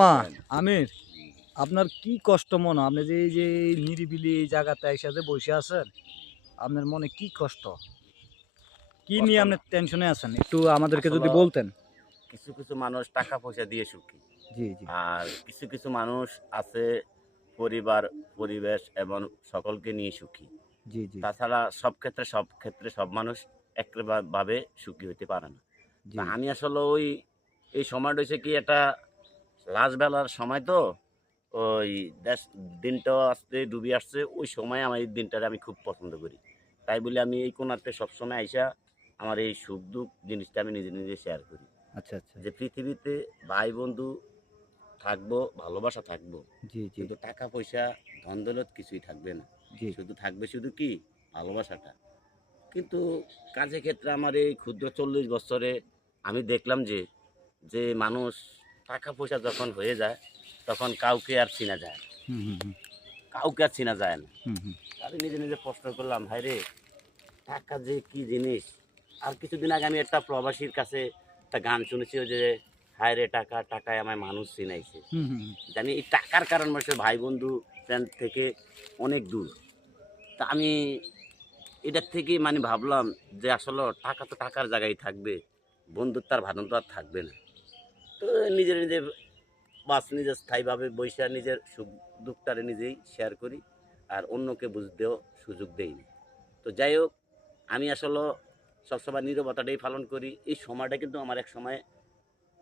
মামা আমির, আপনার কি কষ্ট মনে? আপনি যে এই যে নিরিবিলি এই জায়গাতে একসাথে বসে আছেন, আপনার মনে কি কষ্ট? কি কষ্ট নিয়ে না আপনি টেনশনে আছেন? একটু আমাদেরকে যদি আসলে বলতেন। কিছু কিছু মানুষ টাকা পয়সা দিয়ে সুখী, জি, জি, আর কিছু কিছু মানুষ আছে পরিবার পরিবেশ এবং সকলকে নিয়ে সুখী। জি, জি, তাছাড়া সব ক্ষেত্রে সব মানুষ একভাবে সুখী হতে পারে না। তা জি, আমি আসলে এই সময়টা হচ্ছে কি একটা লাস্ট বেলার সময়, তো ওই দেশ দিনটাও আসতে ডুবে আসছে, ওই সময় আমার এই দিনটারে আমি খুব পছন্দ করি। তাই বলে আমি এই কোণাতে সবসময় আইসা আমার এই সুখ দুঃখ জিনিসটা আমি নিজে নিজে শেয়ার করি। আচ্ছা, আচ্ছা, যে পৃথিবীতে ভাই বন্ধু থাকবো, ভালোবাসা থাকবো, জি, জি, কিন্তু টাকা পয়সা ধন দৌলত কিছুই থাকবে না। জি, শুধু থাকবে শুধু কি ভালোবাসাটা। কিন্তু কাজের ক্ষেত্রে আমার এই ক্ষুদ্র 40 বছরে আমি দেখলাম যে যে মানুষ টাকা পয়সা যখন হয়ে যায় তখন কাউকে আর চেনা যায় না, হুম, হুম, হুম, কাউকে আর চেনা যায় না। হুম, হুম, আমি নিজে নিজে প্রশ্ন করলাম, ভাই রে, টাকা যে কি জিনিস। আর কিছুদিন আগে আমি একটা প্রবাসীর কাছে একটা গান শুনেছি, ওই যে হায় রে টাকা, টাকায় আমায় মানুষ চিনাইছে। হুম, হুম, হুম। জানি এই টাকার কারণ মানুষের ভাই বন্ধু ফ্রেন্ড থেকে অনেক দূর। তা আমি এটার থেকেই মানে ভাবলাম যে আসলে টাকা তো টাকার জায়গায় থাকবে, বন্ধুত্ব আর ভালো তো আর থাকবে না। তো নিজের নিজের বাস নিজের স্থায়ীভাবে বৈশা নিজের সুখ দুঃখটারে নিজেই শেয়ার করি, আর অন্যকে বুঝতেও সুযোগ দেই না। তো যাই হোক, আমি আসলে সবসময় নীরবতাটাই পালন করি। এই সময়টা কিন্তু আমার এক সময়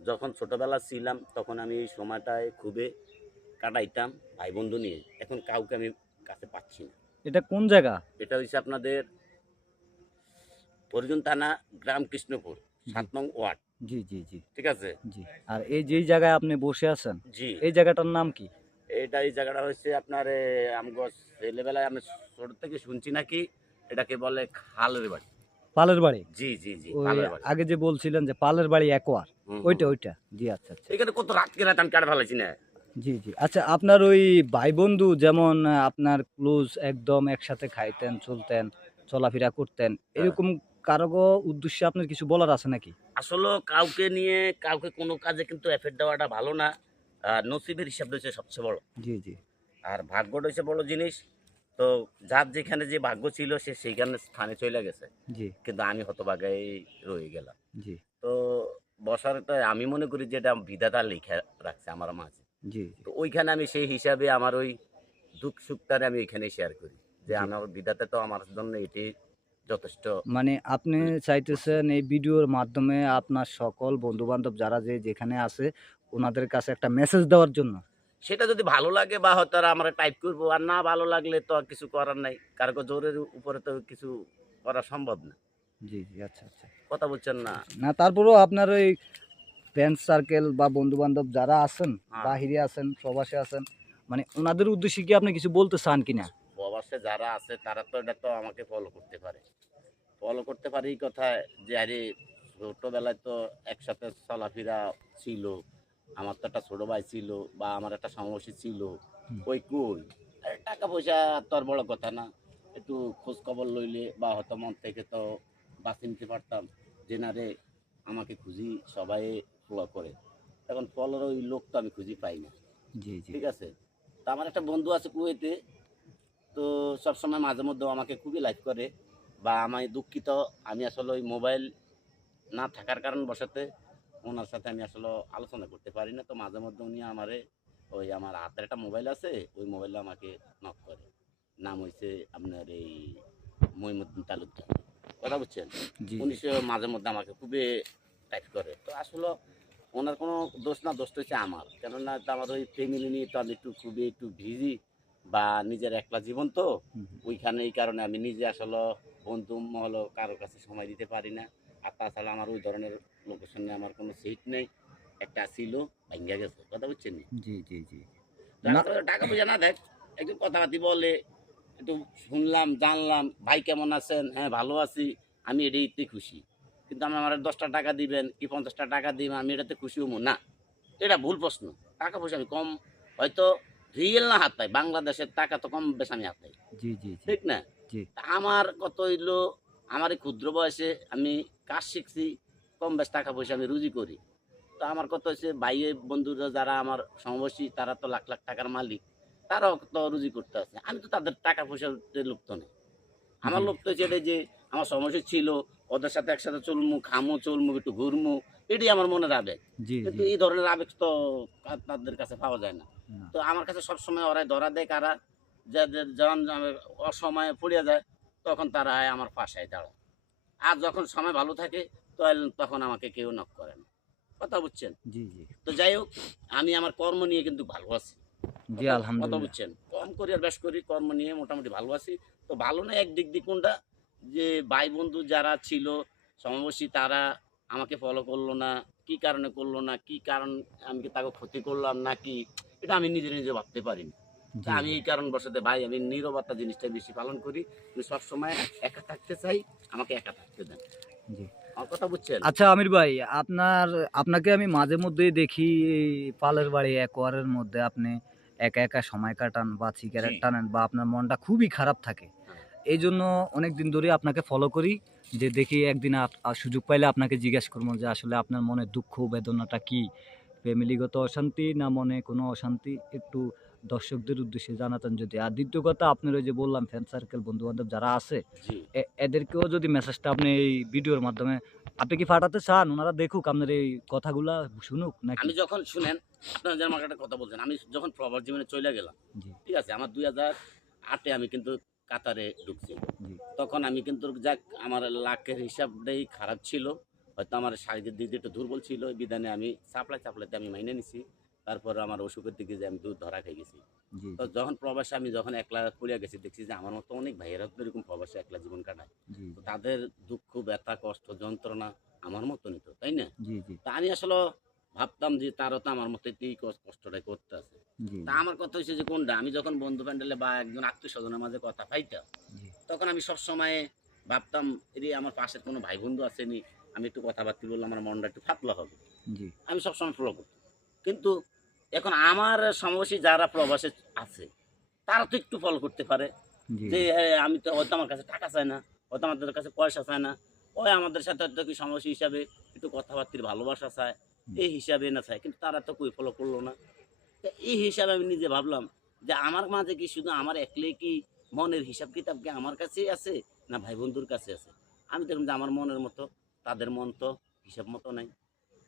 যখন ছোটবেলা ছিলাম তখন আমি এই সময়টায় খুবই কাটাইতাম ভাই বন্ধু নিয়ে। এখন কাউকে আমি কাছে পাচ্ছি না। এটা কোন জায়গা? এটা হচ্ছে আপনাদের পরিজন থানা, গ্রাম কৃষ্ণপুর, জি, ৭ নং ওয়ার্ড। জি, জি, জি, ঠিক আছে? জি। আর এই যেই জায়গায় আপনি বসে আছেন, জি। এই জায়গাটার নাম কি? এই জায়গাটা হচ্ছে আপনার আমগো ছেলেবেলায় আমি ছোট থেকে শুনছি নাকি এটাকে বলে খালের বাড়ি। পালের বাড়ি? জি, জি, জি, ওই পালের বাড়ি। আগে যে বলছিলেন যে পালের বাড়ি একোয়ার, হুম, হুম, ওইটা, হুম। ওইটা। জি, আচ্ছা, আচ্ছা। এখানে কত রাত কে রাত আমি কাটে ফেলাইছি না। জি, জি। আচ্ছা, আপনার ওই ভাই-বন্ধু যেমন আপনার ক্লোজ একদম একসাথে খাইতেন, চলতেন, চলাফেরা করতেন। হ্যাঁ। এরকম কারো উদ্দেশ্যে আপনার কিছু বলার আছে নাকি? আসলে কাউকে নিয়ে কাউকে কোনো কাজে কিন্তু এফেক্ট দেওয়াটা ভালো না। নসিবের হিসাব রয়েছে সবচেয়ে বড়। জি, জি, আর ভাগ্যটা হচ্ছে বড় জিনিস। তো যার যেখানে যে ভাগ্য ছিল সে সেইখানে স্থানে চইলা গেছে। জি, কিন্তু আমি হতভাগাই রয়ে গেলাম। জি, তো বছরটা আমি মনে করি যে এটা বিধাতা লিখে রাখছে আমার মাঝে। জি, জি, তো ওইখানে আমি সেই হিসাবে আমার ওই দুঃখ সুখটারে আমি ওইখানেই শেয়ার করি। যে জি। আমার বিধাতা তো আমার জন্য এটাই যথেষ্ট মানে আপনি করছে। চাইতেছেন এই ভিডিওর মাধ্যমে আপনার সকল বন্ধু-বান্ধব যারা যে যেখানে আছে, উনাদের কাছে একটা মেসেজ দেওয়ার জন্য? সেটা যদি ভালো লাগে বা হয়তো তারা আমরা টাইপ করবো, আর না ভালো লাগলে তো আর কিছু করার নাই। কারো জোরের উপরে তো কিছু করা সম্ভব না। জি, জি। আচ্ছা, আচ্ছা। কথা বলছেন না? না তারপরেও আপনার ওই ফ্রেন্ড সার্কেল বা বন্ধু-বান্ধব যারা আছেন, হ্যাঁ, বাহিরে আছেন, প্রবাসে আছেন, মানে উনাদের উদ্দেশ্যে কি আপনি কিছু বলতে চান কিনা? প্রবাসে যারা আছে তারা তো এটা তো আমাকে ফলো করতে পারে। ফলো করতে পারে এই কথায় যে আরে ছোটবেলায় তো একসাথে চলাফেরা ছিল। আমার তো একটা ছোট ভাই ছিল বা আমার একটা সমবয়সী ছিল। হুম, কই কই? আরে টাকা পয়সা তো আর বড় কথা না। একটু খোঁজ খবর লইলে বা হয়তো মন থেকে তো বাঁচি নিতে পারতাম। যে না রে, আমাকে খুঁজি সবাই ফলো করে। এখন ফলোর ওই লোক তো আমি খুঁজে পাই না। জি, জি, ঠিক আছে? তা আমার একটা বন্ধু আছে কুয়েতে। তো সবসময় মাঝে মধ্যেও আমাকে খুবই লাইক করে বা আমি দুঃখিত, আমি আসলে ওই মোবাইল না থাকার কারণ বশতে ওনার সাথে আমি আসলে আলোচনা করতে পারি না। তো মাঝে মধ্যে উনি আমারে ওই আমার হাতের একটা মোবাইল আছে, ওই মোবাইলে আমাকে নক করে। নাম হইছে আপনার এই মইনুদ্দিন তালুকদার। কথা বুঝছেন? জি, জি, উনি সে মাঝে মধ্যে আমাকে খুবই টাইপ করে। তো আসলে ওনার কোনো দোষ না, দোষটা হচ্ছে আমার। কেননা তো আমার ওই ফ্যামিলি নিয়ে তো আমি একটু বিজি বা নিজের একলা জীবন তো। হুম, হুম, ওইখানে এই কারণে আমি নিজে আসলে বন্ধু মহলও কারো কাছে সময় দিতে পারি না। আর তাছাড়া আমার ওই ধরনের লোকের সঙ্গে আমার কোনো সিট নেই। একটা ছিল, ভাইঙ্গা গেছে। কথা বুঝছেন নি? জি, জি, জি। টাকা না তো টাকা পয়সা না দেখ, একটু কথাবার্তি বলে, একটু শুনলাম, জানলাম, ভাই কেমন আছেন? হ্যাঁ, ভালো আছি। আমি এটাইতে খুশি। কিন্তু আমি আমার ১০ টাকা দিবেন কি ৫০ টাকা দিবেন আমি এটাতে খুশি হবো না। এটা ভুল প্রশ্ন। টাকা পয়সা আমি কম হয়তো রিয়েল না হাতাই, বাংলাদেশের টাকা তো কম বেশ আমি হাতাই। জি, জি, জি, ঠিক না? জি, তা আমার কত হইলো, আমার এই ক্ষুদ্র বয়সে আমি কাজ শিখছি, কম বেশ টাকা পয়সা আমি রুজি করি। তো আমার কথা হচ্ছে বাইরে বন্ধুরা যারা আমার সমবয়সী তারা তো লাখ লাখ টাকার মালিক, তারাও তো রুজি করতে আছে, আমি তো তাদের টাকা পয়সার লোক তো নেই। আমার জি লোক তো হচ্ছে এটাই যে আমার সমস্যা ছিল, ওদের সাথে একসাথে চলমু খামু চলমু একটু ঘুরমু, এটাই আমার মনের আবেগ। জি কিন্তু জি এই ধরনের আবেগ তো তাদের কাছে পাওয়া যায় না। না। তো আমার কাছে সবসময় ওরাই ধরা দেয় কারা, যাদের যখন অসময়ে পড়িয়া যায় তখন তারা আমার পাশে দাঁড়ায়। আর যখন সময় ভালো থাকে তখন আমাকে কেউ নক করে না। কথা বুঝছেন? জি জি তো যাই হোক, আমি আমার কর্ম নিয়ে কিন্তু ভালো আছি। জি কথা কথা আলহামদুলিল্লাহ। বুঝছেন? কম করি আর বেশ করি, কর্ম নিয়ে মোটামুটি ভালো আছি। তো ভালো না একদিক দিয়ে কোনটা? যে ভাই বন্ধু যারা ছিল সমবয়সী তারা আমাকে ফলো করলো না। কি কারণে করলো না? কি কারণ আমি কি তাকে ক্ষতি করলাম নাকি? এটা আমি নিজে, নিজে ভাবতে পারিনি। তা জি আমি জি এই কারণবশত ভাই আমি নীরবতা জিনিসটা বেশি পালন করি। আমি সবসময় একা থাকতে চাই, আমাকে একা থাকতে দেন। জি। আমার কথা বুঝছেন? আচ্ছা আমির ভাই, আপনাকে আমি মাঝে মধ্যেই দেখি এই পালের বাড়ি একোয়ারের মধ্যে আপনি একা একা সময় কাটান বা জি, সিগারেট টানেন বা আপনার মনটা খুবই খারাপ থাকে। হ্যাঁ, এই জন্য অনেকদিন ধরে আপনাকে ফলো করি, যে দেখি একদিন সুযোগ পাইলে আপনাকে জিজ্ঞেস করবো যে আসলে আপনার মনের দুঃখ বেদনাটা কি, ফ্যামিলিগত অশান্তি না মনে কোনো অশান্তি, একটু দর্শকদের উদ্দেশ্যে জানাতেন যদি। আর দ্বিতীয় কথা, আপনার ওই যে বললাম ফ্রেন্ড সার্কেল বন্ধু বান্ধব যারা আছে, জি। এদেরকেও যদি মেসেজটা আপনি এই ভিডিওর মাধ্যমে আপনি কি পাঠাতে চান, ওনারা দেখুক আপনার এই কথাগুলা, শুনুক নাকি? আমি যখন শুনেন, আপনারা যেমন আমাকে একটা কথা বলছেন, আমি যখন প্রবাস জীবনে চইলা গেলাম, জি ঠিক আছে? আমার ২০০৮ এ আমি কিন্তু কাতারে ঢুকছি। জি তখন আমি কিন্তু যাক আমার লাখের হিসাবটাই খারাপ ছিল। হয়তো আমার শারীরিক দিক দিয়ে একটু দুর্বল ছিল। এই বিধানে আমি চাপলাইতে আমি মাইনে নিছি। তারপর আমার অসুখের দিকে যে আমি ধরা খাই গেছি। জি তো জি যখন প্রবাসে আমি যখন একলা পড়িয়া গেছি দেখছি যে আমার মতো অনেক ভাইয়েরা তো এরকম প্রবাসে একলা জীবন কাটায়। জি তো তাদের দুঃখ, ব্যথা, কষ্ট, যন্ত্রণা আমার মতনই তো, তাই না? জি জি তা আমি আসলে ভাবতাম যে তারও তো আমার মতো এই কষ্টটাই করতে আছে। জি তা আমার কথা হইছে যে কোনটা আমি যখন বন্ধু প্যান্ডেলে বা একজন আত্মীয়স্বজনের মাঝে কথা পাইতাম, জি তখন আমি সবসময় ভাবতাম এরে আমার পাশের কোনো ভাই বন্ধু আসেনি, আমি একটু কথাবার্তা বললে আমার মনটা একটু পাতলা হবে। জি আমি সবসময় ফলো করতাম। কিন্তু এখন আমার সমবয়সী যারা প্রবাসে আছে, তারা তো একটু ফলো করতে পারে। জি যে জি আমি তো হয়তো আমার কাছে টাকা চায় না, হয়তো আমাদের কাছে পয়সা চায় না। ওই আমাদের সাথে হয়তো কি সমবয়সী হিসাবে একটু কথাবার্তির ভালোবাসা চায়, এই হিসাবে না চায়। কিন্তু তারা তো কই ফলো করলো না। তো এই হিসাবে আমি নিজে ভাবলাম যে আমার মাঝে কি শুধু আমার একলাই কি মনের হিসাব কিতাব কি আমার কাছেই আছে না ভাই বন্ধুর কাছে আছে? আমি দেখলাম যে আমার মনের মতো তাদের মন তো হিসাব মতো নাই।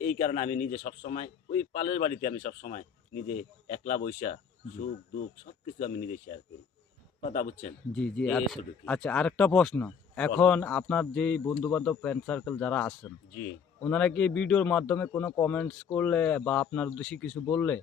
এই কারণে আমি নিজে সবসময় ওই পালের বাড়িতে আমি সবসময় নিজে একলা বইসা জি সুখ দুঃখ সবকিছু আমি নিজে শেয়ার করি। কথা বুঝছেন? জি জি আচ্ছা এতটুকুই। আচ্ছা, আরেকটা প্রশ্ন। বলেন। এখন আপনার যেই বন্ধু বান্ধব ফ্রেন্ড সার্কেল যারা আছেন, জি। ওনারা কি এই ভিডিওর মাধ্যমে কোনো কমেন্টস করলে বা আপনার উদ্দেশ্যে কিছু বললে,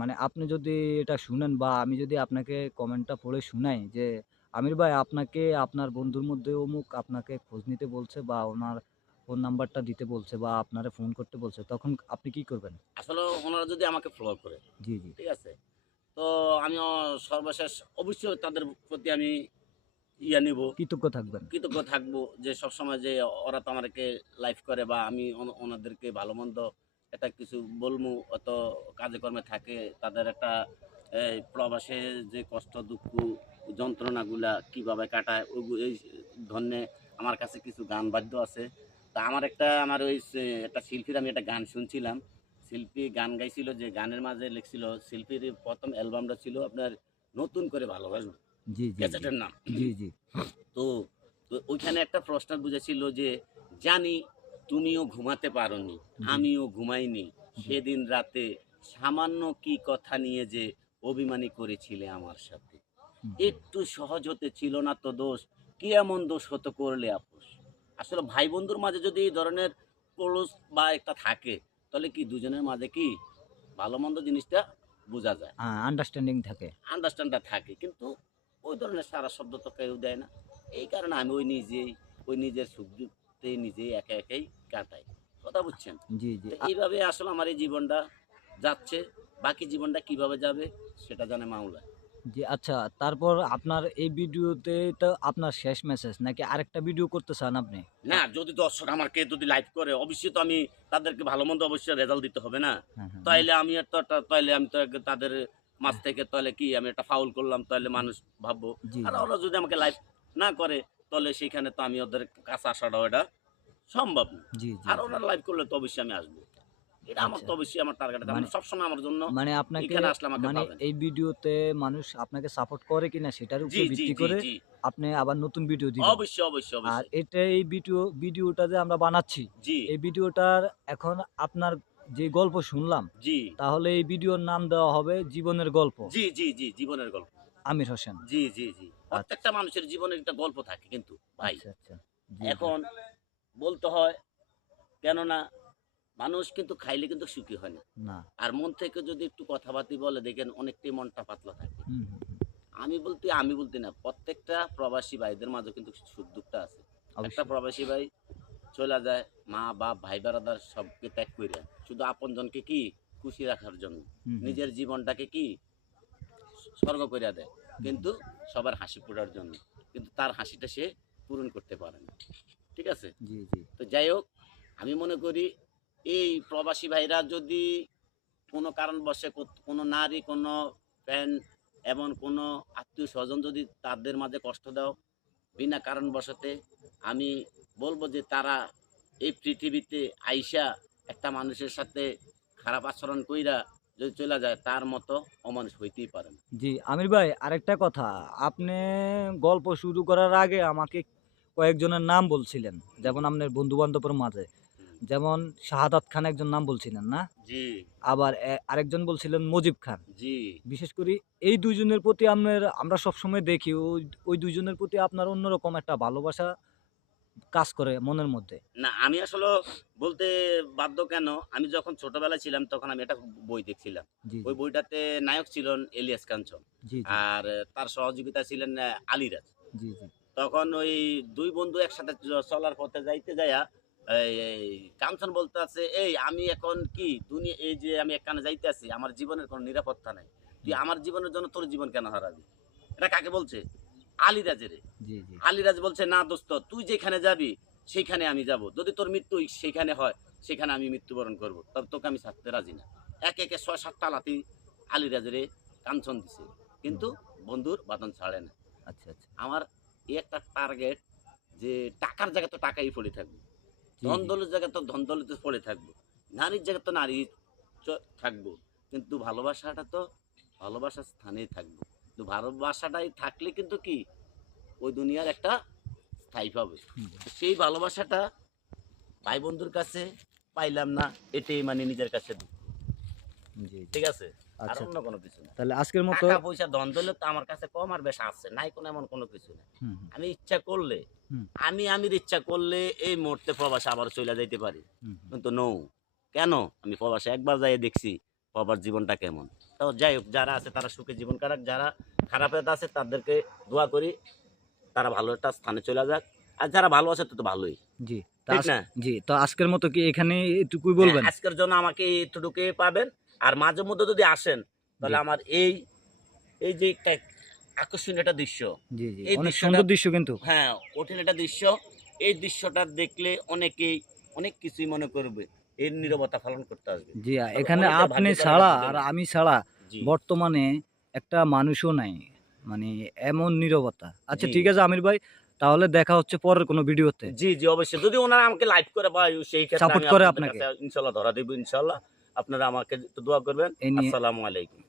মানে আপনি যদি এটা শুনেন বা আমি যদি আপনাকে কমেন্টটা পড়ে শুনাই যে আমির ভাই আপনাকে আপনার বন্ধুর মধ্যে অমুক আপনাকে খোঁজ নিতে বলছে বা ওনার ফোন নাম্বারটা দিতে বলছে বা আপনারে ফোন করতে বলছে, তখন আপনি কি করবেন? আসলে ওনারা যদি আমাকে ফলো করে, জি জি ঠিক আছে? তো আমি সর্বশেষ অবশ্যই তাদের প্রতি আমি নিব। কৃতজ্ঞ থাকবেন। কৃতজ্ঞ থাকবো যে সবসময় যে ওরা তো আমাকে লাইভ করে বা আমি ওনাদেরকে ভালো মন্দ একটা কিছু বলবো অত কাজে কর্মে থাকে তাদের একটা এই প্রবাসে যে কষ্ট দুঃখ যন্ত্রণাগুলা কিভাবে কাটায় এই ধরনে আমার কাছে কিছু গান বাদ্য আছে তা আমার ওই একটা শিল্পীর আমি একটা গান শুনছিলাম শিল্পী গান গাইছিল যে গানের মাঝে লিখছিল শিল্পীর প্রথম অ্যালবামটা ছিল আপনার নতুন করে ভালোবাসবো জি জি জি ক্যাসেটের নাম জি জি তো তো ওইখানে একটা প্রশ্ন বুঝেছিল যে জানি তুমিও ঘুমাতে পারোনি জি আমিও ঘুমাইনি জি সেদিন রাতে সামান্য কি কথা নিয়ে যে অভিমানী করেছিলে আমার সাথে জি একটু সহজ হতে ছিল না তো দোষ কি এমন দোষ হতো করলে আপোষ আসলে ভাই বন্ধুর মাঝে যদি এই ধরনের ক্লোজ বা একটা থাকে তাহলে কি দুজনের মাঝে কি ভালো মন্দ জিনিসটা বোঝা যায় আন্ডারস্ট্যান্ডিং থাকে। আন্ডারস্ট্যান্ডটা থাকে কিন্তু ওই ধরনের সারা শব্দ তো কেউ দেয় না এই কারণে আমি ওই নিজের সুখ দুঃখতে নিজেই একা একাই কাটাই কথা বুঝছেন জি জি তো এইভাবে আসলে আমার এই জীবনটা যাচ্ছে বাকি জীবনটা কিভাবে যাবে সেটা জানে মাওলা জি, আচ্ছা, তারপর আপনার এই ভিডিওতে তো আপনার শেষ মেসেজ নাকি আরেকটা ভিডিও করতে চান আপনি? না যদি দর্শক আমাকে যদি লাইভ করে অবশ্যই তো আমি তাদেরকে ভালো মন্দ অবশ্যই রেজাল্ট দিতে হবে না হ্যাঁ, হ্যাঁ, তাইলে আমি তাইলে আমি তো তাদের মাছ থেকে তাহলে কি আমি একটা ফাউল করলাম তাহলে মানুষ ভাববো জি, আর জি, ওরা যদি আমাকে লাইভ না করে তাহলে সেখানে তো আমি ওদের কাছে আসাটাও এটা সম্ভব না জি, জি, আর জি, ওরা লাইভ করলে তো অবশ্যই আমি আসবো এটা আমার আচ্ছা। তো অবশ্যই আমার টার্গেট আছে। মানে আমি সবসময় আমার জন্য মানে আপনাকে এখানে আসলে আমাকে মানে পাবেন। এই ভিডিওতে মানুষ আপনাকে সাপোর্ট করে কিনা সেটার জি, উপরে জি, ভিত্তি জি, করে জি। আপনি আবার নতুন ভিডিও দিবেন। অবশ্যই, অবশ্যই, আর অবশ্যই। এটা এই ভিডিওটা যে আমরা বানাচ্ছি, জি, এই ভিডিওটার এখন আপনার যে গল্প শুনলাম, জি, তাহলে এই ভিডিওর নাম দেওয়া হবে জীবনের গল্প, জি, জি, জি, জীবনের গল্প। আমির হোসেন। জি, জি, জি। আচ্ছা, প্রত্যেকটা মানুষের জীবনে একটা গল্প থাকে কিন্তু ভাই। আচ্ছা, আচ্ছা। জি, জি। এখন বলতে হয় কেননা মানুষ কিন্তু খাইলে কিন্তু সুখী হয় না। না। আর মন থেকে যদি একটু কথাবার্তা বলে দেখেন অনেকটাই মনটা পাতলা থাকে। হুম, হুম, হুম। আমি বলতে না প্রত্যেকটা প্রবাসী ভাইদের মাঝে কিন্তু সুখ দুঃখটা আছে। একটা অবশ্যই। প্রবাসী ভাই চইলা যায় মা বাপ ভাই বেড়াদার সবকে ত্যাগ কইরা শুধু আপনজনকে কি খুশি রাখার জন্য হুম, হুম, নিজের জীবনটাকে কি স্বর্গ কইরা দেয় হুম, হুম। কিন্তু সবার হাসি ফোটার জন্য কিন্তু তার হাসিটা সে পূরণ করতে পারে না ঠিক আছে জি, জি। তো যাই হোক আমি মনে করি এই প্রবাসী ভাইরা যদি কোনো কারণবশে কোনো নারী কোনো ফ্যান এমন কোনো আত্মীয় স্বজন যদি তাদের মাঝে কষ্ট দাও বিনা কারণবশতে আমি বলবো যে তারা এই পৃথিবীতে আইসা একটা মানুষের সাথে খারাপ আচরণ কইরা যদি চলে যায় তার মতো অমানুষ হইতেই পারে না জি, আমির ভাই আরেকটা কথা। আপনি গল্প শুরু করার আগে আমাকে কয়েকজনের নাম বলছিলেন। হুম, যেমন আপনার বন্ধু-বান্ধবের মাঝে। হুম। যেমন শাহাদাত খান একজন নাম বলছিলেন, না? জি আবার আরেকজন বলছিলেন মজিব খান। জি বিশেষ করে এই ২ জনের প্রতি আমরা সবসময় দেখি ওই ২ জনের প্রতি আপনার অন্যরকম একটা ভালোবাসা কাজ করে মনের মধ্যে। না আমি আসলে বলতে বাধ্য কেন আমি যখন ছোটবেলায় ছিলাম তখন আমি একটা বই দেখছিলাম জি, জি। ওই বইটাতে নায়ক ছিলেন এলিয়াস কাঞ্চন জি, জি। আর তার সহযোগিতা ছিলেন আলিরাজ জি, জি। তখন ওই দুই বন্ধু একসাথে চলার পথে যাইতে যাইয়া এই কাঞ্চন বলতে আছে এই আমি এখন কি দুনিয়া এই যে আমি একখানে যাইতে আছি আমার জীবনের কোনো নিরাপত্তা নাই তুই হুম। আমার জীবনের জন্য তোর জীবন কেন হারাবি এটা কাকে বলছে আলিরাজের জি, জি। আলিরাজ বলছে না দোস্ত তুই যেখানে যাবি সেইখানে আমি যাব যদি তোর মৃত্যু সেখানে হয় সেখানে আমি মৃত্যুবরণ করব তবে তোকে আমি ছাড়তে রাজি না একে একে ৬-৭ তালাতি আলিরাজের কাঞ্চন দিছে হুম। কিন্তু বন্ধুর বাদন ছাড়ে না আচ্ছা, আচ্ছা। আমার এই একটা টার্গেট যে টাকার জায়গায় তো টাকাই পড়ে থাকবে জি, ধন জি। দৌলতের জায়গায় তো ধন দৌলতে পড়ে থাকবো নারীর জায়গায় তো নারী থাকবো কিন্তু ভালোবাসাটা তো ভালোবাসার স্থানেই থাকবো কিন্তু ভালোবাসাটাই থাকলে কিন্তু কি ওই দুনিয়ার একটা স্থায়ী পাবে হুম। তো সেই ভালোবাসাটা ভাই বন্ধুর কাছে পাইলাম না এটাই মানে নিজের কাছে দুঃখ। জি, জি। ঠিক আছে আর আচ্ছা। অন্য কোনো কিছু না তাহলে আজকের মতো টাকা পয়সা ধন দৌলত তো আমার কাছে কম আর বেশ আছে নাই কোনো এমন কোনো কিছু না হুম, হুম, আমি ইচ্ছা করলে হুম, আমির ইচ্ছা করলে এই মুহূর্তে প্রবাসে আবার চলে যাইতে পারি হুম, হুম। কিন্তু নৌ কেন আমি প্রবাসে একবার যাই দেখছি প্রবাস জীবনটা কেমন তো যাই হোক যারা আছে তারা সুখে জীবন কাটাক যারা খারাপের আছে তাদেরকে দোয়া করি তারা ভালো একটা স্থানে চলে যাক আর যারা ভালো আছে তো তো ভালোই জি। ঠিক না জি, তো আজকের মতো কি এখানে এটুকুই হ্যাঁ, বলবেন? আজকের জন্য আমাকে এতটুকুই পাবেন আর মাঝে মধ্যে যদি আসেন জি, তাহলে আমার এই যে একটা আকর্ষণীয় একটা দৃশ্য জি, জি। এই অনেক দৃশ্যটা সুন্দর দৃশ্য কিন্তু। হ্যাঁ কঠিন একটা দৃশ্য এই দৃশ্যটা দেখলে অনেকেই অনেক কিছুই মনে করবে এর নীরবতা পালন করতে আসবে জি, তবে এখানে অনেকের আপনি ভাগ্যে পড়ে না ছাড়া আর দুজনে আমি ছাড়া জি বর্তমানে একটা মানুষও নাই। মানে এমন নীরবতা। আচ্ছা জি ঠিক আছে আমির ভাই, তাহলে দেখা হচ্ছে পরের কোনো ভিডিওতে। জি জি অবশ্যই যদি ওনারা আমাকে লাইভ করে বা সেই ক্ষেত্রে সাপোর্ট আমি করে আপনাদের আপনাকে কাছে ইনশাল্লাহ ধরা দেবো ইনশাল্লাহ আপনারা আমাকে একটু দোয়া করবেন এই নিয়ে। আসসালামু আলাইকুম